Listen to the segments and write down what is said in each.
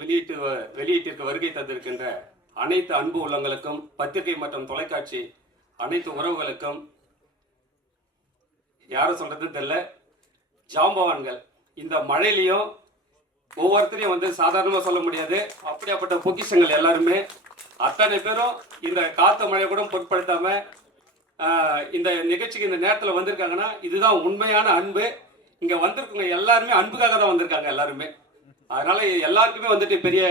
வெளியீட்டிற்கு வருகை தந்திருக்கின்ற அனைத்து அன்பு உள்ளங்களுக்கும், பத்திரிகை மற்றும் தொலைக்காட்சி அனைத்து உறவுகளுக்கும், யாரும் சொல்றது தெரியல, ஜாம்பவான்கள். இந்த மழையிலையும் ஒவ்வொருத்தரையும் வந்து சாதாரணமாக சொல்ல முடியாது. அப்படியாப்பட்ட பொக்கிஷங்கள் எல்லாருமே அத்தனை பேரும் இந்த காத்த மழை கூட பொருட்படுத்தாம இந்த நிகழ்ச்சிக்கு இந்த நேரத்தில் வந்திருக்காங்கன்னா இதுதான் உண்மையான அன்பு. இங்க வந்திருக்கவங்க எல்லாருமே அன்புக்காக தான் வந்திருக்காங்க எல்லாருமே. அதனால எல்லாருக்குமே வந்துட்டு பெரிய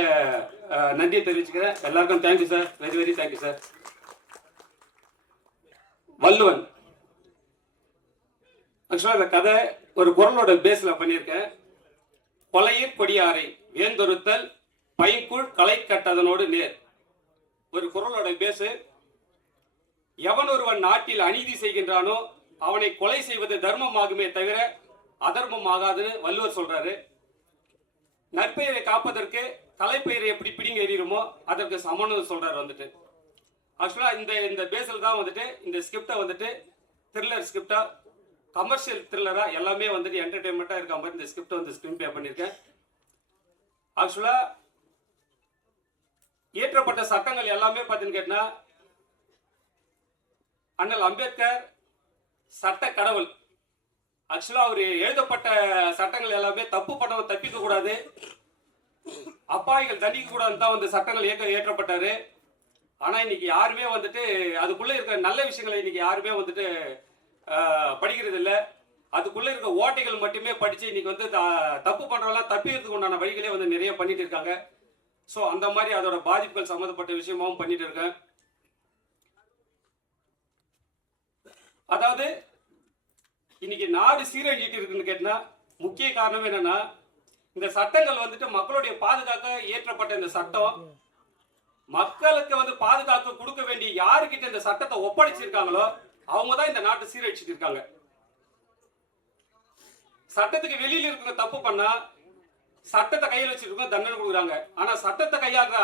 நன்றியை தெரிவிச்சுக்கிறேன். எல்லாருக்கும் thank you sir, very very thank you sir. Valluvan ஆக்சுவலாக இந்த கதை ஒரு குரலோட பேஸ்ல பண்ணியிருக்கேன். கொலையிற் கொடியாரை வேந்தொருத்தல் பைங்குள் களை கட்டதனோடு நேர். ஒரு குரலோட பேசு. எவன் ஒருவன் நாட்டில் அநீதி செய்கின்றானோ அவனை கொலை செய்வது தர்மமாகுமே தவிர அதர்மம் ஆகாதுன்னு வள்ளுவர் சொல்றாரு. நற்பெயரை காப்பதற்கு தலைப்பெயரை எப்படி பிடிங்க எறியுமோ அதற்கு சமன்னு சொல்றாரு வந்துட்டு. ஆக்சுவலா இந்த பேஸில் தான் வந்துட்டு இந்த ஸ்கிரிப்டை வந்துட்டு த்ரில்லர் ஸ்கிரிப்டா, கமர்ஷியல் த்ரில்லரா எல்லாமே வந்துட்டு என்டர்டைன்மெண்டா இருக்க மாதிரி இந்த ஸ்கிரிப்டை வந்து ஸ்கிரீன் பிளே பண்ணியிருக்கேன். ஆக்சுவலா இயற்றப்பட்ட சட்டங்கள் எல்லாமே பார்த்தீங்கன்னு கேட்டா அண்ணல் அம்பேத்கர் சட்ட கடவுள். ஆக்சுவலா அவர் எழுதப்பட்ட சட்டங்கள் எல்லாமே தப்பு பண்ணவன் தப்பிக்க கூடாது, அப்பாவிகள் தண்டிக்க கூடாதுன்னு தான் வந்து சட்டங்கள் ஏற்றப்பட்டாரு. ஆனா இன்னைக்கு யாருமே வந்துட்டு அதுக்குள்ள இருக்கிற நல்ல விஷயங்களை இன்னைக்கு யாருமே வந்துட்டு படிக்கிறது இல்லை. அதுக்குள்ள இருக்க ஓட்டைகள் மட்டுமே படிச்சு இன்னைக்கு வந்து தப்பு பண்றவெல்லாம் தப்பிக்கிறதுக்கு உண்டான வழிகளே வந்து நிறைய பண்ணிட்டு இருக்காங்க. ஸோ அந்த மாதிரி அதோட பாதிப்புகள் சம்மந்தப்பட்ட விஷயமாவும் பண்ணிட்டு இருக்கேன். அதாவது இன்னைக்கு நாடு சீரழிஞ்சிட்டு இருக்குன்னு கேட்டா முக்கிய காரணம் என்னன்னா இந்த சட்டங்கள் வந்துட்டு மக்களுடைய பாதுகாக்க இயற்றப்பட்ட இந்த சட்டம் மக்களுக்கு வந்து பாதுகாப்பு கொடுக்க வேண்டிய யாருக்கிட்ட இந்த சட்டத்தை ஒப்படைச்சிருக்காங்களோ அவங்க தான் இந்த நாட்டை சீரழிச்சிட்டு இருக்காங்க. சட்டத்துக்கு வெளியில இருக்கிற தப்பு பண்ணா சட்டத்தை கையில் வச்சிருக்கோம் தண்டனை கொடுக்குறாங்க. ஆனா சட்டத்தை கையாளுற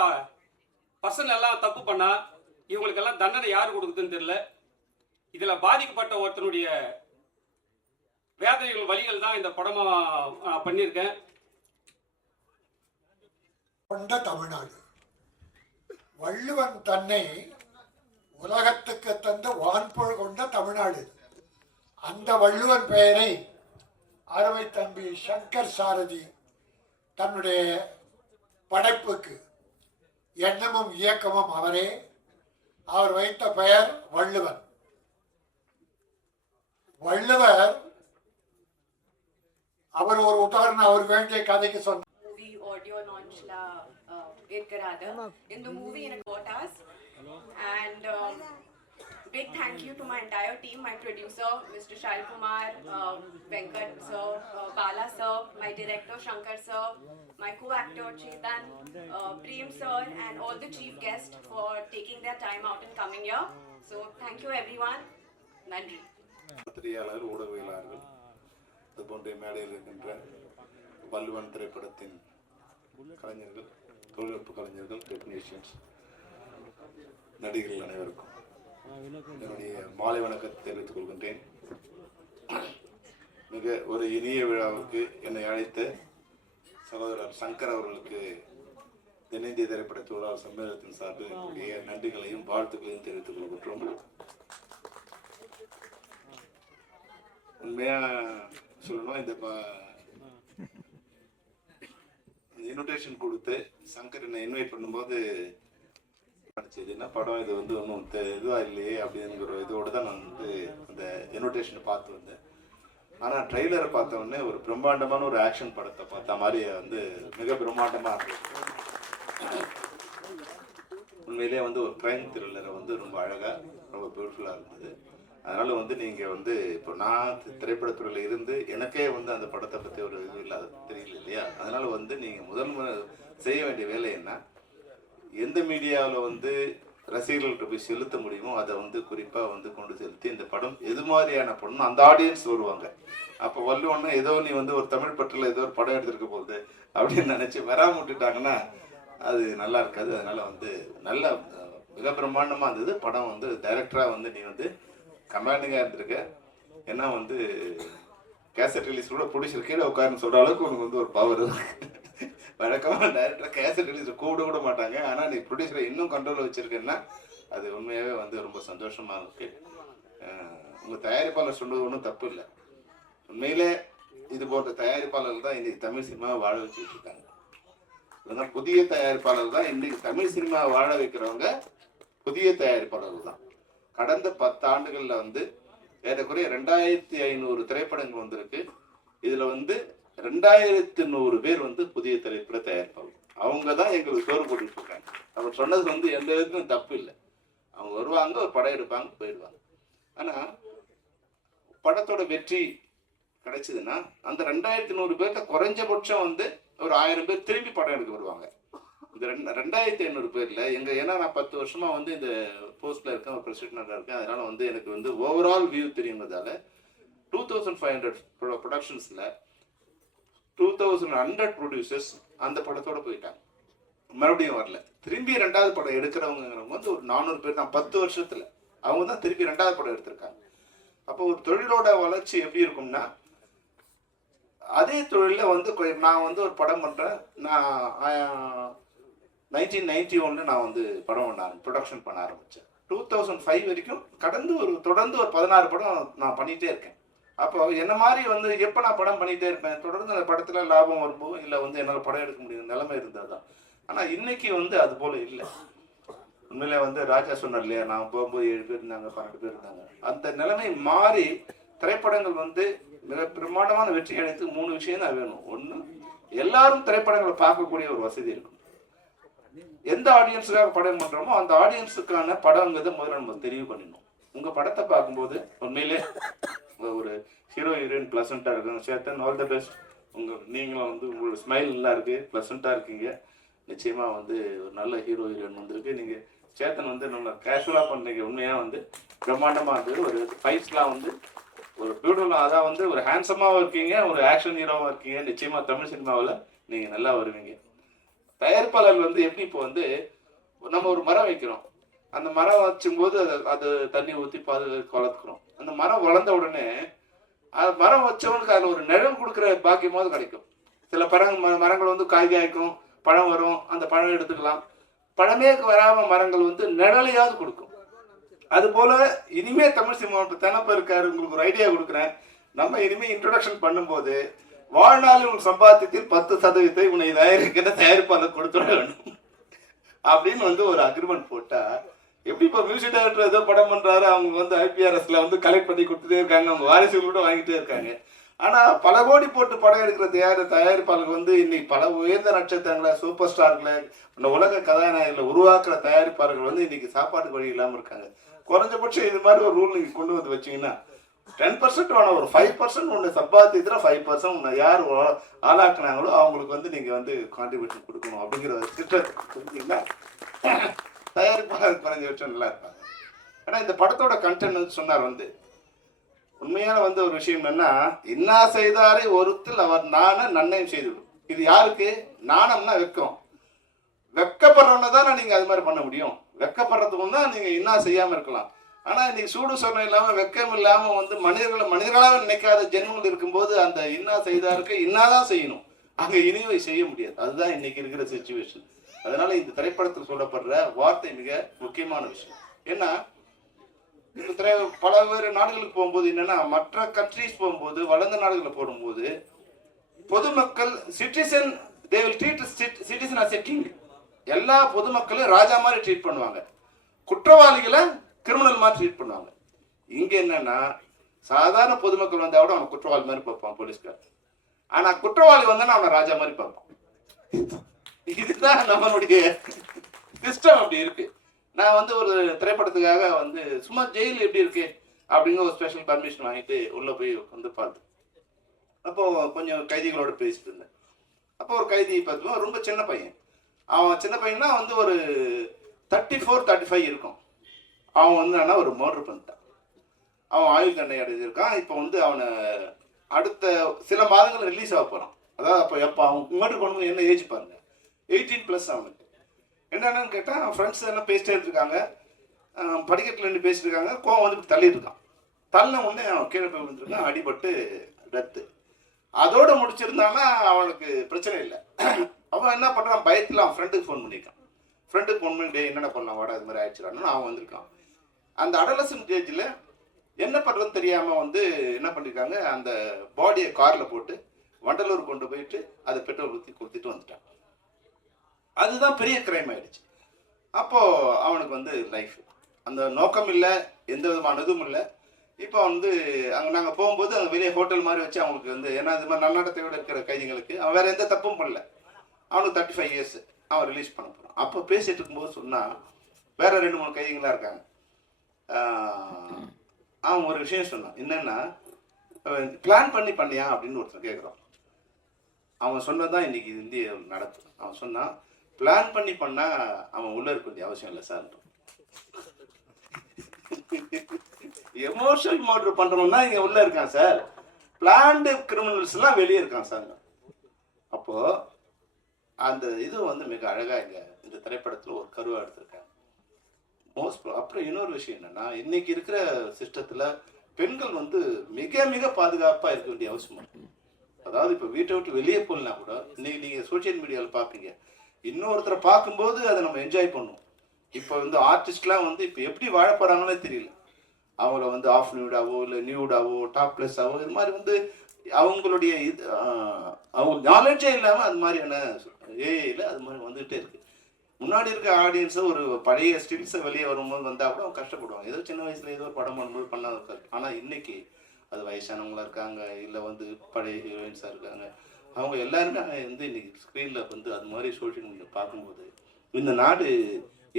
பர்சன் எல்லாம் தப்பு பண்ணா இவங்களுக்கு எல்லாம் தண்டனை யாரு கொடுக்குதுன்னு தெரியல. இதுல பாதிக்கப்பட்ட ஒருத்தனுடைய வேதனைகள் வழிகள் தான் இந்த படமா பண்ணியிருக்கேன். கொண்ட தமிழ்நாடு வள்ளுவன் தன்னை உலகத்துக்கு தந்த வான்பொருள் கொண்ட தமிழ்நாடு. அந்த வள்ளுவன் பெயரை அருமை தம்பி சங்கர் சாரதி தன்னுடைய படைப்புக்கு எண்ணமும் இயக்கமும் அவரே. அவர் வைத்த பெயர் வள்ளுவன். வள்ளுவர் அவர் ஒரு உதாரணம் அவர் வேண்டிய கதைக்கு சொன்னார். Audio launch la irkarada in the movie in quotas, and big thank you to my entire team, my producer Mr. Shail Kumar, Venkat sir, Bala sir, my director Shankar sir, my co-actor Chetan, Prem sir, and all the chief guests for taking their time out and coming here. So thank you everyone. Nandri. பத்திரிகையாளர், ஊடகவியலாளர்கள், இது போன்ற மேடையில் இருக்கின்ற வள்ளுவன் திரைப்படத்தின் கலைஞர்கள், தொழில்நுட்ப கலைஞர்கள், டெக்னீஷியன்ஸ், நடிகர்கள் அனைவருக்கும் என்னுடைய மாலை வணக்கத்தை தெரிவித்துக் கொள்கின்றேன். மிக ஒரு இனிய விழாவுக்கு என்னை அழைத்த சகோதரர் சங்கர் அவர்களுக்கு தென்னிந்திய திரைப்பட தொழிலாளர் சம்மேளனத்தின் சார்பில் நன்றிகளையும் வாழ்த்துக்களையும் தெரிவித்துக் கொள்கின்றோம். உண்மையா சொல்லணும், இந்த இன்விடேஷன் கொடுத்து சங்கர் என்னை இன்வைட் பண்ணும்போது என்ன படம் இது வந்து ஒன்றும் இதுவா இல்லையே அப்படிங்கிற இதோடு தான் நான் வந்து அந்த இன்விடேஷனை பார்த்து வந்தேன். ஆனால் ட்ரெய்லரை பார்த்த உடனே ஒரு பிரம்மாண்டமான ஒரு ஆக்ஷன் படத்தை பார்த்த மாதிரி வந்து மிக பிரம்மாண்டமாக இருக்கு. உண்மையிலேயே வந்து ஒரு கிரைம் த்ரில்லரை வந்து ரொம்ப அழகாக ரொம்ப பியூட்டிஃபுல்லாக இருந்தது. அதனால வந்து நீங்கள் வந்து இப்போ நான் திரைப்படத்துறையில் இருந்து எனக்கே வந்து அந்த படத்தை பற்றி ஒரு இது இல்லாத தெரியல இல்லையா. அதனால வந்து நீங்கள் முதல் செய்ய வேண்டிய வேலை என்ன, எந்த மீடியாவில் வந்து ரசிகர்கள்ட்ட போய் செலுத்த முடியுமோ அதை வந்து குறிப்பாக வந்து கொண்டு செலுத்தி இந்த படம் எது மாதிரியான படம் அந்த ஆடியன்ஸ் வருவாங்க. அப்போ வள்ளுவன்னா ஏதோ நீ வந்து ஒரு தமிழ் பற்றில் ஏதோ ஒரு படம் எடுத்துருக்க போகுது அப்படின்னு நினச்சி வராம விட்டுட்டாங்கன்னா அது நல்லா இருக்காது. அதனால வந்து நல்ல மிக பிரம்மாண்டமாக இருந்தது படம். வந்து டைரக்டராக வந்து நீ வந்து கமாண்டிங்காக இருந்திருக்க. ஏன்னா வந்து கேசட் ரிலீஸ் கூட ப்ரொடியூசர் கீழே உட்காருன்னு சொல்கிற அளவுக்கு உனக்கு வந்து ஒரு பவர் இருக்கு. வழக்கமாக டைரக்டர் கேசட் ரிலீஸ் கூப்பிட கூட மாட்டாங்க. ஆனால் நீ ப்ரொடியூசரை இன்னும் கண்ட்ரோலில் வச்சுருக்கேன்னா அது உண்மையாகவே வந்து ரொம்ப சந்தோஷமாக இருக்கு. உங்கள் தயாரிப்பாளர் சொன்னது ஒன்றும் தப்பு இல்லை. உண்மையிலே இது போன்ற தயாரிப்பாளர்கள் தான் இன்னைக்கு தமிழ் சினிமாவை வாழ வச்சுட்டு இருக்காங்க. இல்லைன்னா புதிய தயாரிப்பாளர்கள் தான் இன்னைக்கு தமிழ் சினிமாவை வாழ வைக்கிறவங்க புதிய தயாரிப்பாளர்கள் தான். கடந்த 10 ஆண்டுகளில் வந்து ஏறக்குறைய 2500 திரைப்படங்கள் வந்திருக்கு. இதில் வந்து 2100 பேர் வந்து புதிய திரைப்பட தயாரிப்பாளர்கள். அவங்க தான் எங்களுக்கு சோறு போட்டுட்டு இருக்காங்க. அவர் சொன்னது வந்து எந்த விதத்துலையும் தப்பு இல்லை. அவங்க வருவாங்க, ஒரு படம் எடுப்பாங்க, போயிடுவாங்க. ஆனால் படத்தோட வெற்றி கிடைச்சதுன்னா அந்த 2100 பேர்த்த குறைஞ்சபட்சம் வந்து ஒரு 1000 பேர் திரும்பி படம் எடுக்க வருவாங்க. இந்த 2500 பேர்ல ஏன்னா நான் 10 வருஷமா வந்து இந்த போஸ்ட்ல இருக்கேன், ஒரு பிரசிடென்டா இருக்கேன். அதனால வந்து எனக்கு வந்து ஓவரால் வியூ தெரியுங்கிறதால 2500 ப்ரொடக்ஷன்ஸ்ல 2100 ப்ரொடியூசர்ஸ் அந்த படத்தோட போயிட்டாங்க, மறுபடியும் வரல. திரும்பி 2வது படம் எடுக்கிறவங்க வந்து ஒரு 400 பேர் தான் 10 வருஷத்துல. அவங்க தான் திருப்பி 2வது படம் எடுத்திருக்காங்க. அப்போ ஒரு தொழிலோட வளர்ச்சி எப்படி இருக்கும்னா, அதே தொழிலில் வந்து நான் வந்து ஒரு படம் பண்ணுறேன். நான் 1991 நான் வந்து படம் ப்ரொடக்ஷன் பண்ண ஆரம்பித்தேன். 2005 வரைக்கும் தொடர்ந்து ஒரு 16 படம் நான் பண்ணிகிட்டே இருக்கேன். அப்போ என்ன மாதிரி வந்து எப்போ நான் படம் பண்ணிகிட்டே இருப்பேன், தொடர்ந்து அந்த படத்தில் லாபம் வரும்போது இல்லை வந்து என்னால் படம் எடுக்க முடியும் நிலைமை இருந்தது தான். ஆனால் இன்னைக்கு வந்து அது போல் இல்லை. உண்மையிலே வந்து ராஜா சொன்னார் இல்லையா, நான் போகும்போது 7 பேர் இருந்தாங்க, 12 பேர் இருந்தாங்க. அந்த நிலைமை மாறி திரைப்படங்கள் வந்து மிக பிரமாண்டமான வெற்றி அடைத்து 3 விஷயம் தான் வேணும். ஒன்று, எல்லாரும் திரைப்படங்களை பார்க்கக்கூடிய ஒரு வசதி இருக்கும். எந்த ஆடியன்ஸுக்காக படம் பண்றோமோ அந்த ஆடியன்ஸுக்கான படங்கிறத முதல்ல நம்ம தெரிவு பண்ணிடணும். உங்க படத்தை பார்க்கும்போது உண்மையிலே ஒரு ஹீரோ ஹீரோயின் பிளசண்டா இருக்கும். Chetan, all the best. நீங்களும் வந்து உங்களோட ஸ்மைல் நல்லா இருக்கு, பிளசண்டா இருக்கீங்க. நிச்சயமா வந்து ஒரு நல்ல ஹீரோ ஹீரோயின் வந்திருக்கு. நீங்க சேத்தன் வந்து நல்லா கேஷுவலா பண்ணீங்க. உண்மையா வந்து பிரம்மாண்டமா இருந்தது. ஒரு ஃபைட்ஸ்லாம் வந்து ஒரு பியூட்டிஃபுல்லா, அதான் வந்து ஒரு ஹேண்ட்ஸமாவும் இருக்கீங்க, ஒரு ஆக்ஷன் ஹீரோவும் இருக்கீங்க. நிச்சயமா தமிழ் சினிமாவில் நீங்க நல்லா வருவீங்க. தயாரிப்பாளர்கள் வந்து எப்படி இப்போ வந்து நம்ம ஒரு மரம் வைக்கிறோம். அந்த மரம் வச்சும்போது அது தண்ணி ஊற்றி பாதுகாத்து வளர்த்துக்கிறோம். அந்த மரம் வளர்ந்த உடனே மரம் வச்சவனுக்கு அதில் ஒரு நிழல் கொடுக்குற பாக்கியமாவது கிடைக்கும். சில மரங்கள் வந்து காய் காய்க்கும், பழம் வரும், அந்த பழம் எடுத்துக்கலாம். பழமே வராம மரங்கள் வந்து நிழலையாவது கொடுக்கும். அது போல இனிமே தமிழ் சினிமாவுக்கு தினப்ப இருக்காரு. உங்களுக்கு ஒரு ஐடியா கொடுக்குறேன். நம்ம இனிமே இன்ட்ரோடக்ஷன் பண்ணும்போது வாழ்நாளில் உன் சம்பாத்தியத்தில் 10% உன்னை தயாரிப்பாளர் கொடுத்துட வேண்டும் அப்படின்னு வந்து ஒரு அக்ரிமெண்ட் போட்டா எப்படி? இப்போ மியூசிக் டைரக்டர் ஏதோ படம் பண்றாரு, அவங்க வந்து IPRSல வந்து கலெக்ட் பண்ணி கொடுத்துட்டே இருக்காங்க, அவங்க வாரிசுகள் கூட வாங்கிட்டே இருக்காங்க. ஆனா பல கோடி போட்டு படம் எடுக்கிற தயாரிப்பாளர்கள் வந்து இன்னைக்கு பல உயர்ந்த நட்சத்திரங்களை, சூப்பர் ஸ்டார்களை, உலக கதாநாயகர்களை உருவாக்குற தயாரிப்பாளர்கள் வந்து இன்னைக்கு சாப்பாட்டுக்கு வழி இல்லாம இருக்காங்க. குறைஞ்சபட்சம் இது மாதிரி ஒரு ரூல் நீங்க கொண்டு வந்து வச்சீங்கன்னா 10% வேணும், ஒரு 5% உன்னை சம்பாதித்துல 5% உன்னை யார் ஆளாக்குனாங்களோ அவங்களுக்கு வந்து நீங்க வந்து கான்ட்ரிபியூஷன் கொடுக்கணும் அப்படிங்கிற திட்டத்தை புரிஞ்சுங்கன்னா தயாரிப்பாளர் குறைஞ்சபட்சம் நல்லா இருப்பாங்க. ஆனா இந்த படத்தோட கண்டென்ட் வந்து சொன்னார் வந்து உண்மையான வந்து ஒரு விஷயம் என்னன்னா, இன்னா செய்தாரை ஒருத்தில் அவர் நன்னயம் செய்துவிடும். இது யாருக்கு? நாணம்னா வெக்கம். வெக்கப்படுறவன தான் நீங்க அது மாதிரி பண்ண முடியும். வெக்கப்படுறதுக்கும் தான் நீங்க இன்னா செய்யாம இருக்கலாம். ஆனா இன்னைக்கு சூடு சொன்ன இல்லாம வெக்கம் இல்லாம வந்து மனிதர்களாக நினைக்காத ஜென்மங்கள் இருக்கும்போது அந்த இன்னா செய்தாருக்கு இன்னாதான் செய்யணும், அங்க இனிவை செய்ய முடியாது. அதுதான் இன்னைக்கு இருக்கிற சிச்சுவேஷன். அதனால இந்த திரைப்படத்தில் சொல்லப்படுற வார்த்தை மிக முக்கியமான விஷயம். ஏன்னா பல வேறு நாடுகளுக்கு போகும்போது என்னன்னா, மற்ற கண்ட்ரிஸ் போகும்போது, வளர்ந்த நாடுகளில் போடும்போது பொதுமக்கள் citizen, they will treat citizen as a king. எல்லா பொதுமக்களும் ராஜா மாதிரி ட்ரீட் பண்ணுவாங்க, குற்றவாளிகளை கிரிமினல் மாதிரி ட்ரீட் பண்ணுவாங்க. இங்க என்னன்னா, சாதாரண பொதுமக்கள் வந்தா கூட அவனை குற்றவாளி மாதிரி பார்ப்பான் போலீஸ்கார். ஆனா குற்றவாளி வந்தா அவனை ராஜா மாதிரி பார்ப்பான். இதுதான் நம்மளுடைய சிஸ்டம். அப்படி இருக்கு. நான் வந்து ஒரு திரைப்படத்துக்காக வந்து சும்மா ஜெயில் எப்படி இருக்கு அப்படிங்கிற ஒரு ஸ்பெஷல் பர்மிஷன் வாங்கிட்டு உள்ள போய் வந்து பார்த்தேன். அப்போ கொஞ்சம் கைதிகளோட பேசிட்டு இருந்தேன். அப்போ ஒரு கைதி பார்த்தோம், ரொம்ப சின்ன பையன். அவன் சின்ன பையன்னா வந்து ஒரு 34-35 இருக்கும். அவன் வந்து என்ன ஒரு மர்டர் பண்ணிட்டான். அவன் ஆயுள் தண்டனை அடைஞ்சிருக்கான். இப்போ வந்து அவனை அடுத்த சில மாதங்கள் ரிலீஸ் ஆக போறான். அதாவது அப்போ எப்போ அவன் மர்டர் பண்ணும்போது என்ன ஏஜ் பாருங்க, 18+ அவனுக்கு. என்னென்னு கேட்டால் ஃப்ரெண்ட்ஸ் எல்லாம் பேசிட்டே இருக்காங்க, படிக்கட்டில் நின்று பேசிட்டு இருக்காங்க. கோவம் வந்து தள்ளிட்டு இருக்கான். தள்ளின உடனே அவன் கீழே போய் வந்துருக்கான், அடிபட்டு டெத்து. அதோடு முடிச்சிருந்தான்னா அவனுக்கு பிரச்சனை இல்லை. அவன் என்ன பண்ணுறான், பயத்தில் அவன் ஃப்ரெண்டுக்கு ஃபோன் பண்ணியிருக்கான். ஃப்ரெண்டுக்கு ஃபோன் பண்ணி என்னென்ன பண்ணலாம் வாடா, இது மாதிரி ஆயிடுச்சுடான்னு அவன் வந்திருக்கான். அந்த அடலசன்ட் ஏஜில் என்ன பண்ணுறதுன்னு தெரியாமல் வந்து என்ன பண்ணியிருக்காங்க, அந்த பாடியை காரில் போட்டு வண்டலூர் கொண்டு போயிட்டு அதை பெட்ரோல் ஊற்றி கொடுத்துட்டு வந்துட்டான். அதுதான் பெரிய கிரைம் ஆயிடுச்சு. அப்போது அவனுக்கு வந்து லைஃப் அந்த நோக்கம் இல்லை, எந்த விதமான இதுவும் இல்லை. இப்போ வந்து அங்கே நாங்கள் போகும்போது அங்கே வெளியே ஹோட்டல் மாதிரி வச்சு அவங்களுக்கு வந்து, ஏன்னா இது மாதிரி நன்னடத்தையோடு இருக்கிற கைதிகளுக்கு அவன் வேறு எந்த தப்பும் பண்ணல, அவனுக்கு 35 இயர்ஸ், அவன் ரிலீஸ் பண்ண போகிறான். அப்போ பேசிகிட்டு இருக்கும்போது சொன்னால் வேற 2-3 கைதிகளாக இருக்காங்க. அவன் ஒரு விஷயம் சொன்னான், என்னென்னா பிளான் பண்ணி பண்ணியா அப்படின்னு ஒருத்தர் கேட்குறான். அவன் சொன்னதான் இன்னைக்கு இந்திய நடக்கும். அவன் சொன்னான், பிளான் பண்ணி பண்ணால் அவன் உள்ளே இருக்க வேண்டிய அவசியம் இல்லை சார். எமோஷனல் மர்டர் பண்ணுறவன் தான் இங்கே உள்ளே இருக்கான் சார், பிளான்டு கிரிமினல்ஸ்லாம் வெளியே இருக்கான் சார். அப்போது அந்த இது வந்து மிக அழகாக இங்கே இந்த திரைப்படத்தில் ஒரு கருவாக எடுத்திருக்காங்க. அப்புறம் இன்னொரு விஷயம் என்னன்னா, இன்னைக்கு இருக்கிற சிஸ்டத்துல பெண்கள் வந்து மிக மிக பாதுகாப்பா இருக்க வேண்டிய அவசியம் இருக்கு. அதாவது இப்ப வீட்டை விட்டு வெளியே போகலனா கூட இன்னைக்கு நீங்க சோசியல் மீடியாவில் பார்ப்பீங்க, இன்னொருத்தரை பார்க்கும்போது அதை நம்ம என்ஜாய் பண்ணுவோம். இப்போ வந்து ஆர்டிஸ்ட்லாம் வந்து இப்போ எப்படி வாழ போறாங்கன்னே தெரியல. அவங்கள வந்து ஆஃப் நியூடாவோ இல்லை நியூடாவோ டாப்லெஸ்ஸாவோ இது மாதிரி வந்து அவங்களுடைய இது அவங்க நாலேஜே இல்லாமல் அது மாதிரியான ஏஐல அது மாதிரி வந்துகிட்டே இருக்கு. முன்னாடி இருக்க ஆடியன்ஸை ஒரு பழைய ஸ்டில்ஸை வெளியே வரும்போது வந்தால் கூட அவங்க கஷ்டப்படுவாங்க. ஏதோ சின்ன வயசுல ஏதோ ஒரு படம் பண்ணும்போது பண்ணாத இருக்காரு. ஆனால் இன்னைக்கு அது வயசானவங்களா இருக்காங்க, இல்லை வந்து பழைய ஹீரோயின்ஸாக இருக்காங்க, அவங்க எல்லாருமே வந்து இன்னைக்கு ஸ்க்ரீனில் வந்து அது மாதிரி சோஷியல் மீடியா பார்க்கும்போது இந்த நாடு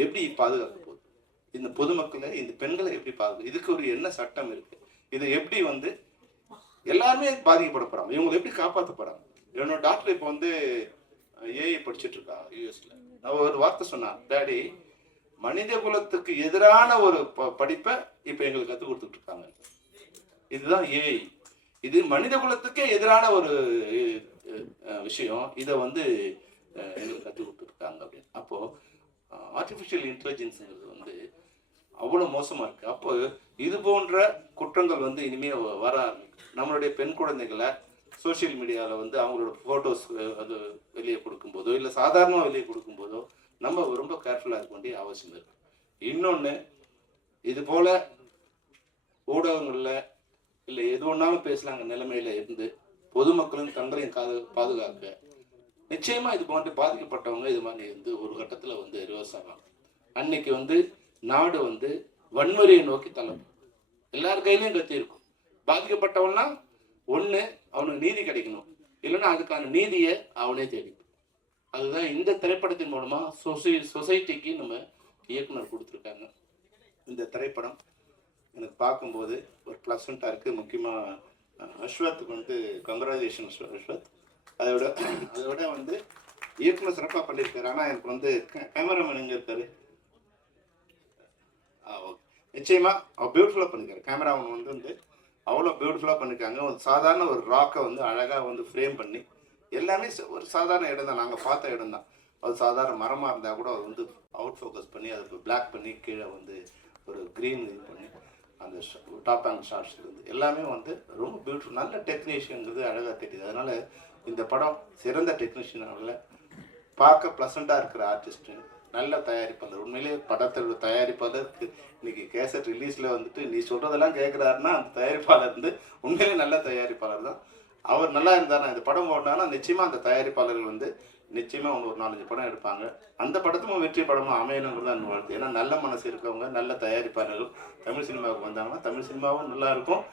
எப்படி பாதுகாக்க போகுது, இந்த பொதுமக்களை இந்த பெண்களை எப்படி பாதுகாப்பு, இதுக்கு ஒரு என்ன சட்டம் இருக்கு, இதை எப்படி வந்து எல்லாருமே பாதிக்கப்பட போகிறாங்க, இவங்களை எப்படி காப்பாற்ற போகிறாங்க. என்னோட டாக்டர் இப்போ வந்து ஏஐ படிச்சுட்டு இருக்கா யூஎஸ்ல. அவ ஒரு வார்த்தை சொன்னான், டாடி மனித குலத்துக்கு எதிரான ஒரு படிப்பை இப்போ எங்களுக்கு கற்றுக் கொடுத்துட்டு இருக்காங்க. இதுதான் ஏஐ, இது மனித குலத்துக்கே எதிரான ஒரு விஷயம், இதை வந்து எங்களுக்கு கற்றுக் கொடுத்துருக்காங்க அப்படின்னு. அப்போ ஆர்டிஃபிஷியல் இன்டெலிஜென்ஸுங்கிறது வந்து அவ்வளோ மோசமாக இருக்குது. அப்போ இது போன்ற குற்றங்கள் வந்து இனிமேல் வர ஆரம்பிக்கும். நம்மளுடைய பெண் குழந்தைகளை சோஷியல் மீடியாவில் வந்து அவங்களோட ஃபோட்டோஸ் அது வெளியே கொடுக்கும்போதோ இல்லை சாதாரணமாக வெளியே கொடுக்கும்போதோ நம்ம ரொம்ப கேர்ஃபுல்லாக இருக்க வேண்டிய அவசியம் இருக்குது. இன்னொன்று, இது போல் ஊடகங்களில் இல்லை எது ஒன்றாலும் பேசலாங்க நிலைமையில் இருந்து பொதுமக்களும் தங்களையும் பாதுகாக்க நிச்சயமாக இது போன்ற பாதிக்கப்பட்டவங்க இது மாதிரி வந்து ஒரு கட்டத்தில் வந்து ரிவர்ஸ் ஆகலாம். அன்னைக்கு வந்து நாடு வந்து வன்முறையை நோக்கி தள்ளும். எல்லார் கையிலையும் கத்தி இருக்கும். பாதிக்கப்பட்டவன்னா ஒன்று அவனுக்கு நீதி கிடைக்கணும், இல்லைன்னா அதுக்கான நீதியை அவனே தேடிக்கும். அதுதான் இந்த திரைப்படத்தின் மூலமாக சொசைட்டிக்கு நம்ம இயக்குனர் கொடுத்துருக்காங்க. இந்த திரைப்படம் எனக்கு பார்க்கும்போது ஒரு ப்ளசண்ட்டாக இருக்குது. முக்கியமாக அஸ்வத்துக்கு வந்து கங்க்ராச்சுலேஷன் அஸ்வத். அதை விட வந்து இயக்குனர் சிறப்பாக பண்ணியிருக்காரு. ஆனால் எனக்கு வந்து கேமராமேன் எங்கே இருக்காரு, ஓகே, நிச்சயமாக அவர் பியூட்டிஃபுல்லாக பண்ணியிருக்காரு. கேமராமேன் வந்து அவ்வளோ பியூட்டிஃபுல்லாக பண்ணியிருக்காங்க. ஒரு சாதாரண ஒரு ராக்கை வந்து அழகாக வந்து ஃப்ரேம் பண்ணி எல்லாமே ஒரு சாதாரண இடம் தான், நாங்கள் பார்த்த இடம் தான். அது சாதாரண மரமாக இருந்தால் கூட அது வந்து அவுட் ஃபோக்கஸ் பண்ணி அதுக்கு பிளாக் பண்ணி கீழே வந்து ஒரு க்ரீன் இது பண்ணி அந்த டாப் ஆங்கிள் ஷாட்ஸ் இருந்து எல்லாமே வந்து ரொம்ப பியூட்டிஃபுல், நல்ல டெக்னீஷியனுங்கிறது அழகாக தெரியுது. அதனால் இந்த படம் சிறந்த டெக்னீஷியனால பார்க்க ப்ளசண்ட்டாக இருக்கிற ஆர்டிஸ்ட்டு, நல்ல தயாரிப்பாளர். உண்மையிலேயே படத்தோட தயாரிப்பாளருக்கு இன்னைக்கு கேசட் ரிலீஸில் வந்துட்டு நீ சொல்கிறதெல்லாம் கேட்குறாருன்னா அந்த தயாரிப்பாளர் வந்து உண்மையிலே நல்ல தயாரிப்பாளர் தான். அவர் நல்லா இருந்தாருன்னா இந்த படம் ஓடினான்னா நிச்சயமாக அந்த தயாரிப்பாளர்கள் வந்து நிச்சயமாக அவங்க ஒரு 4-5 படம் எடுப்பாங்க. அந்த படத்தும் வெற்றி படமாக அமையணுங்கிறது தான் வாழ்த்து. ஏன்னா நல்ல மனசு இருக்கவங்க, நல்ல தயாரிப்பாளர்கள் தமிழ் சினிமாவுக்கு வந்தாங்கன்னா தமிழ் சினிமாவும் நல்லா இருக்கும்,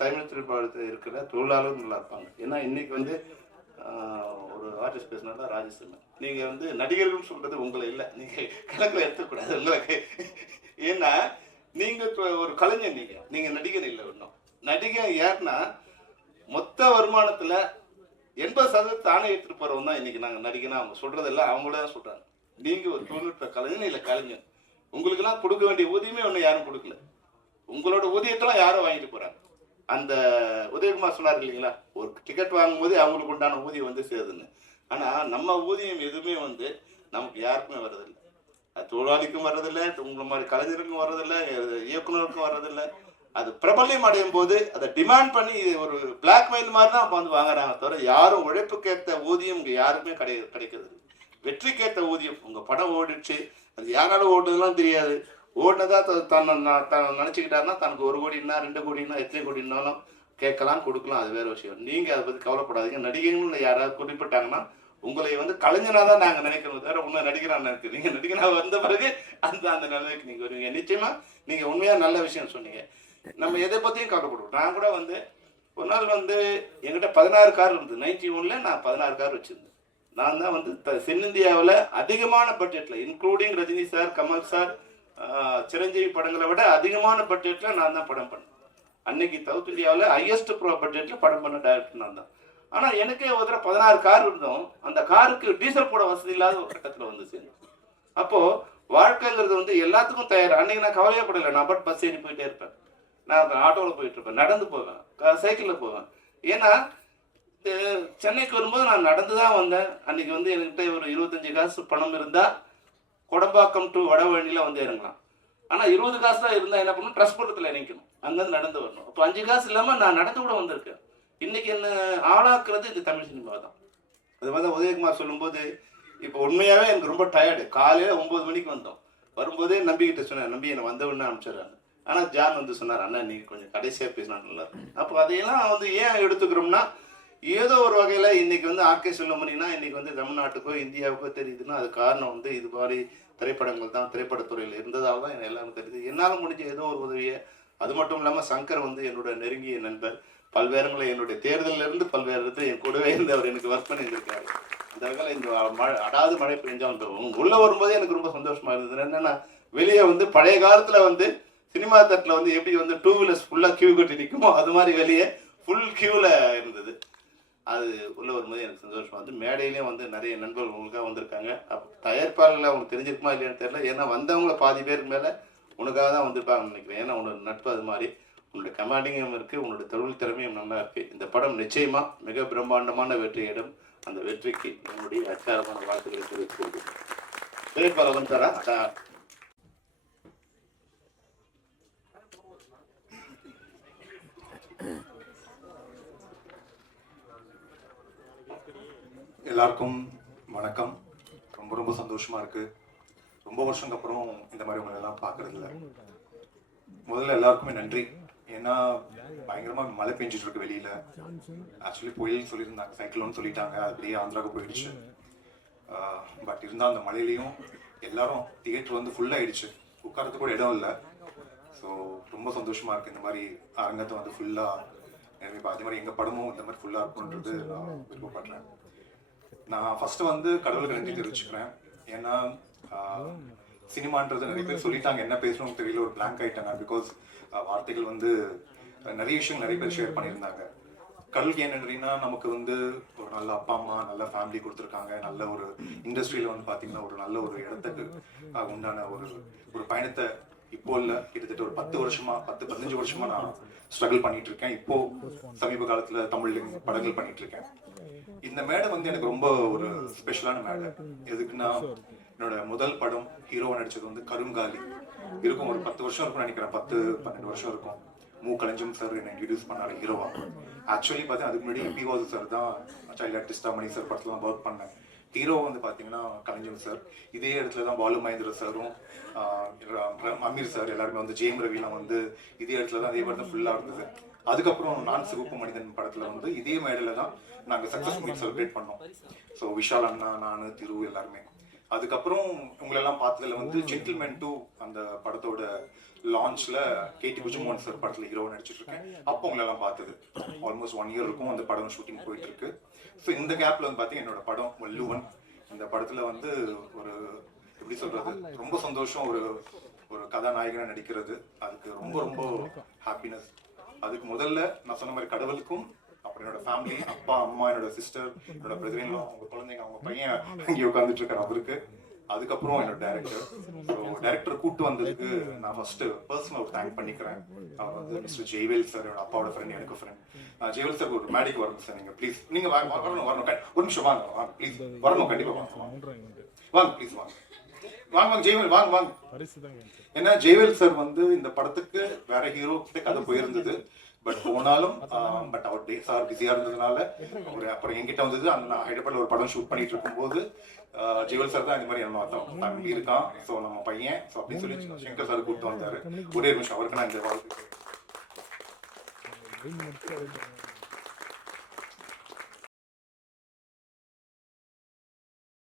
தமிழ் திரைப்படத்தில் இருக்கிற தொழிலாளரும் நல்லா இருப்பாங்க. ஏன்னா இன்னைக்கு வந்து ஒரு ஆர்டிஸ்ட் பேசினா ராஜேஸ்வரன், நீங்கள் வந்து நடிகர்கள் சொல்கிறது உங்களை இல்லை, நீங்கள் கணக்கில் எடுத்துக்கூடாது உங்களுக்கு. ஏன்னா நீங்கள் ஒரு கலைஞர், நீங்கள் நடிகர் இல்லை. இன்னும் நடிகர் யாருன்னா மொத்த வருமானத்தில் 80% தானே எடுத்துகிட்டு போகிறவங்க தான் இன்றைக்கி நாங்கள் நடிகனா அவங்க சொல்கிறதெல்லாம் அவங்களே தான் சொல்கிறாங்க. நீங்கள் ஒரு தொழில்நுட்ப கலைஞர் இல்லை கலைஞர், உங்களுக்கெல்லாம் கொடுக்க வேண்டிய ஊதியமே ஒன்றும் யாரும் கொடுக்கல, உங்களோட ஊதியத்தெல்லாம் யாரும் வாங்கிட்டு போகிறாங்க. அந்த உதயகுமார் சொன்னார் இல்லைங்களா, ஒரு டிக்கெட் வாங்கும்போது அவங்களுக்கு உண்டான ஊதியம் வந்து சேருதுன்னு. ஆனால் நம்ம ஊதியம் எதுவுமே வந்து நமக்கு யாருக்குமே வர்றதில்லை, தொழிலாளிக்கும் வர்றதில்லை, உங்களை மாதிரி கலைஞருக்கும் வர்றதில்லை, இயக்குனருக்கும் வர்றதில்லை. அது பிரபல்யம் அடையும் போது அதை டிமாண்ட் பண்ணி ஒரு பிளாக்மெயில் மாதிரி தான் வந்து வாங்குறாங்க தவிர யாரும் உழைப்புக்கேற்ற ஊதியம் இங்கே யாருமே கிடைக்கிறது. வெற்றிக்கேற்ற ஊதியம். உங்கள் படம் ஓடிடுச்சு, அது யாரால ஓடுறதுலாம் தெரியாது. ஓடினதா நினச்சிக்கிட்டாருன்னா தனக்கு 1 கோடின்னா 2 கோடின்னா எத்தனை கோடினாலும் கேட்கலாம், கொடுக்கலாம், அது வேற விஷயம். நீங்கள் அதை பற்றி கவலைப்படாதீங்க. நடிகைன்னு யாராவது குறிப்பிட்டாங்கன்னா உங்களை வந்து கலைஞனாக தான் நாங்கள் நினைக்கிறோம் தவிர உண்மை நடிகரான்னு இருக்கு. நீங்கள் நடிகனாக வந்த பிறகு அந்த நிலைமைக்கு நீங்கள் வருவீங்க. நிச்சயமா நீங்கள் உண்மையாக நல்ல விஷயம் சொன்னீங்க. நம்ம எதை பற்றியும் கவலைப்படுவோம். நான் கூட வந்து ஒரு நாள் வந்து என்கிட்ட 16 கார் இருந்தது. 91ல் நான் 16 கார் வச்சுருந்தேன். நான் தான் வந்து தென்னிந்தியாவில் அதிகமான பட்ஜெட்டில், including Rajini sir, Kamal sir, Chiranjeevi படங்களை விட அதிகமான பட்ஜெட்டில் நான் தான் படம் பண்ணேன். அன்னைக்கு சவுத் இந்தியாவில் ஹையஸ்ட் பட்ஜெட்டில் படம் பண்ண டைரக்டர் நான் தான். ஆனால் எனக்கே ஒரு தடவை 16 கார் இருந்தோம். அந்த காருக்கு டீசல் போட வசதி இல்லாத ஒரு கட்டத்தில் வந்து சேர்ந்தேன். அப்போது வாழ்க்கைங்கிறது வந்து எல்லாத்துக்கும் தயார். அன்னைக்கு நான் கவலையே படலை. நான் பட் பஸ் ஏறி போயிட்டே இருப்பேன், நான் ஆட்டோவில் போயிட்டு இருப்பேன், நடந்து போவேன், சைக்கிளில் போவேன். ஏன்னா சென்னைக்கு வரும்போது நான் நடந்து தான் வந்தேன். அன்னைக்கு வந்து என்கிட்ட ஒரு 25 காசு பணம் இருந்தால் கொடம்பாக்கம் டு வடவழியில் வந்து இறங்கலாம். ஆனால் 20 காசு தான் இருந்தால் என்ன பண்ணணும், ட்ரஸ்புரத்தில் இறங்கிக்கணும், அங்கேருந்து நடந்து வரணும். அப்போ 5 காசு இல்லாமல் நான் நடந்து கூட வந்திருக்கேன். இன்னைக்கு என்ன ஆளாக்குறது இந்த தமிழ் சினிமா தான். அது மாதிரி தான் உதயகுமார் சொல்லும்போது இப்போ உண்மையாகவே எனக்கு ரொம்ப டயர்டு. காலையில் 9 மணிக்கு வந்தோம். வரும்போதே நம்பிக்கிட்ட சொன்னேன், நம்பி என்னை வந்தவொடனே அனுப்பிச்சிடுறாங்க. ஆனால் ஜான் வந்து சொன்னார், அண்ணா நீங்கள் கொஞ்சம் கடைசியாக பேசினா நல்லா இருக்கும். அப்போ அதையெல்லாம் வந்து ஏன் எடுத்துக்கிறோம்னா, ஏதோ ஒரு வகையில் இன்னைக்கு வந்து ஆர்கே செல்வமணினா இன்னைக்கு வந்து தமிழ்நாட்டுக்கோ இந்தியாவுக்கோ தெரியுதுன்னா அது காரணம் வந்து இது மாதிரி திரைப்படங்கள் தான், திரைப்படத்துறையில் இருந்ததால் தான் எனக்கு எல்லாமே தெரியுது. என்னால் முடிஞ்ச ஏதோ ஒரு உதவியை. அது மட்டும் இல்லாமல் சங்கர் வந்து என்னோட நெருங்கிய நண்பர். பல்வேறுங்களை என்னுடைய தேர்தலிருந்து பல்வேறு இடத்துல என் கூடவே இருந்து அவர் எனக்கு ஒர்க் பண்ணியிருந்திருக்காரு. அந்த வகையில் இந்த அடாது மழை பெஞ்சாலும் உள்ள வரும்போதே எனக்கு ரொம்ப சந்தோஷமா இருந்தது. என்னன்னா வெளியே வந்து பழைய காலத்தில் வந்து சினிமா தட்டில் வந்து எப்படி வந்து 2 வீலர்ஸ் ஃபுல்லாக கியூ கட்டி நிற்குமோ அது மாதிரி வெளியே ஃபுல் கியூவில் இருந்தது. அது உள்ளே வரும்போது எனக்கு சந்தோஷமாக வந்து மேடையிலையும் வந்து நிறைய நண்பர்கள் உங்களுக்காக வந்திருக்காங்க. அப்போ தயாரிப்பாளர்கள் அவங்களுக்கு தெரிஞ்சிருக்குமா இல்லையான்னு தெரியல. ஏன்னா வந்தவங்கள பாதி பேருக்கு மேலே உனக்காக தான் வந்திருப்பாங்கன்னு நினைக்கிறேன். ஏன்னா உன்னோட நட்பு அது மாதிரி, உன்னோட கமாண்டிங்கும் இருக்குது, உன்னோட தொழில் திறமையும் நல்லா இருக்குது. இந்த படம் நிச்சயமாக மிக பிரம்மாண்டமான வெற்றியிடம். அந்த வெற்றிக்கு என்னுடைய அச்சாரமான வாழ்த்துக்களை தெரிவித்துக் கொள்கிறேன். தயாரிப்பாளர் வந்துட்டாரா? எல்லாருக்கும் வணக்கம். ரொம்ப ரொம்ப சந்தோஷமா இருக்கு. ரொம்ப வருஷத்துக்கு அப்புறம் இந்த மாதிரி உங்களை எல்லாம் பார்க்கறதில்ல. முதல்ல எல்லாருக்குமே நன்றி. ஏன்னா பயங்கரமா மழை பெஞ்சிட்டு இருக்கு வெளியில. ஆக்சுவலி புயல் சொல்லியிருந்தாங்க, சைக்ளோன்னு சொல்லிட்டாங்க, அது அப்படியே ஆந்திராவுக்கு போயிடுச்சு. பட் இருந்தால் அந்த மழையிலையும் எல்லாரும் தியேட்டர் வந்து ஃபுல்லாகிடுச்சு, உட்காரத்துக்கு கூட இடம் இல்லை. ஸோ ரொம்ப சந்தோஷமா இருக்கு. இந்த மாதிரி அரங்கத்தை வந்து ஃபுல்லாக அதே மாதிரி எங்கள் படமும் இந்த மாதிரி ஃபுல்லாக இருக்கணுன்றது நான் விருப்பப்படுறேன். நான் ஃபர்ஸ்ட் வந்து கடவுளுக்கு நன்றி தெரிவிச்சுக்கிறேன். ஏன்னா சினிமான்றது நிறைய பேர் சொல்லிட்டாங்க, என்ன பேசணும்னு தெரியல, ஒரு பிளாங்க் ஆயிட்டாங்க. பிகாஸ் வார்த்தைகள் வந்து நிறைய விஷயம் நிறைய பேர் ஷேர் பண்ணியிருந்தாங்க. கடவுளுக்கு ஏன் நன்றினா, நமக்கு வந்து ஒரு நல்ல அப்பா அம்மா, நல்ல ஃபேமிலி கொடுத்துருக்காங்க. நல்ல ஒரு இண்டஸ்ட்ரியில் வந்து பார்த்தீங்கன்னா ஒரு நல்ல ஒரு இடத்துக்கு உண்டான ஒரு பயணத்தை இப்போ இல்லை, கிட்டத்தட்ட ஒரு 10-15 வருஷமா நான் ஸ்ட்ரகிள் பண்ணிட்டு இருக்கேன். இப்போ சமீப காலத்துல தமிழ் படங்கள் பண்ணிட்டு இருக்கேன். இந்த மேடை வந்து எனக்கு ரொம்ப ஒரு ஸ்பெஷலான மேடை. எதுக்குன்னா, என்னோட முதல் படம் ஹீரோவா நடிச்சது வந்து கருங்காலி இருக்கும். ஒரு 10 வருஷம் இருக்கும் நினைக்கிறேன், 10-12 வருஷம் இருக்கும். கலைஞம் சார் என்னை இன்ட்ரடியூஸ் பண்ணாரு ஹீரோவா. ஆக்சுவலி பார்த்தீங்கன்னா அதுக்கு முன்னாடி பிவாசு சார் தான் சைல்ட் ஆர்டிஸ்டா மணி சார் படத்துல தான் ஒர்க் பண்ணேன். ஹீரோ வந்து பார்த்தீங்கன்னா கலைஞம் சார். இதே இடத்துல தான் பாலு மகேந்திர சாரும் அமீர் சார் எல்லாருமே வந்து ஜெயம் ரவிலாம் வந்து இதே இடத்துல தான் அதே மாதிரி தான் ஃபுல்லாக இருந்தது. அதுக்கப்புறம் நான் சிவப்பு மனிதன் படத்தில் வந்து இதே மேடையில் தான் நாங்கள் சக்ஸஸ் மீட் செலிப்ரேட் பண்ணோம். ஸோ விஷால் அண்ணா, நான், திரு எல்லாருமே. அதுக்கப்புறம் உங்களெல்லாம் பார்த்ததுல வந்து ஜென்டில்மேன் 2 அந்த படத்தோட லான்ச்ல கேடி குஜமோகன் சார் படத்தில் ஹீரோ நடிச்சிட்டு இருக்கேன். அப்போ உங்களெல்லாம் பார்த்தது ஆல்மோஸ்ட் 1 இயர் இருக்கும். அந்த படம் ஷூட்டிங் போயிட்டு இருக்கு. ஸோ இந்த கேப்ல வந்து பார்த்தீங்கன்னா என்னோட படம் வள்ளுவன். இந்த படத்துல வந்து ஒரு எப்படி சொல்றது, ரொம்ப சந்தோஷம். ஒரு கதாநாயகனா நடிக்கிறது அதுக்கு ரொம்ப ரொம்ப ஹாப்பினஸ். அதுக்கு முதல்ல நான் சொன்ன மாதிரி கடவுளுக்கும், அப்புறம் என்னோட ஃபேமிலி, அப்பா அம்மா, என்னோட சிஸ்டர், என்னோட பிரதர், அவங்க குழந்தைங்க, அவங்க பையன் இங்கே உட்காந்துட்டு இருக்காரு அவருக்கு. அதுக்கப்புறம் என்னோட டைரக்டர். ஸோ டைரக்டர் கூட்டு வந்ததுக்கு நான் ஃபர்ஸ்ட் பர்சனல் ஒரு தேங்க் பண்ணிக்கிறேன். அவர் வந்து மிஸ்டர் ஜெய்வேல் சார், என்னோட அப்பாவோட ஃப்ரெண்ட், எனக்கு ஃப்ரெண்ட். ஜெய்வேல் சார் ஒரு மேடைக்கு வரணும் சார், நீங்க ப்ளீஸ், நீங்க வரணும். ஒரு நிமிஷம் வாங்க ப்ளீஸ், வரணும், கண்டிப்பா வாங்க ப்ளீஸ், வாங்க. வாங்க வாங்க ஜெய்வேல் வாங்க வாங்க. ஏன்னா ஜெய்வேல் சார் வந்து இந்த படத்துக்கு வேற ஹீரோ கிட்ட கதை போயிருந்தது. பட் போனாலும் பட் அவர் சார் பிஸியா இருந்ததுனால ஒரு அப்புறம் என்கிட்ட வந்தது. அந்த நான் ஹைதராபாத்ல ஒரு படம் ஷூட் பண்ணிட்டு இருக்கும்போது ஜெய்வேல் சார் தான் இந்த மாதிரி நம்ம ஃபேமிலி இருக்கான், ஸோ நம்ம பையன் ஸோ அப்படின்னு சொல்லி சங்கர் சார் கூப்பிட்டு வந்தாரு. ஒரே நிமிஷம் அவருக்கு நான் இந்த வாழ்க்கை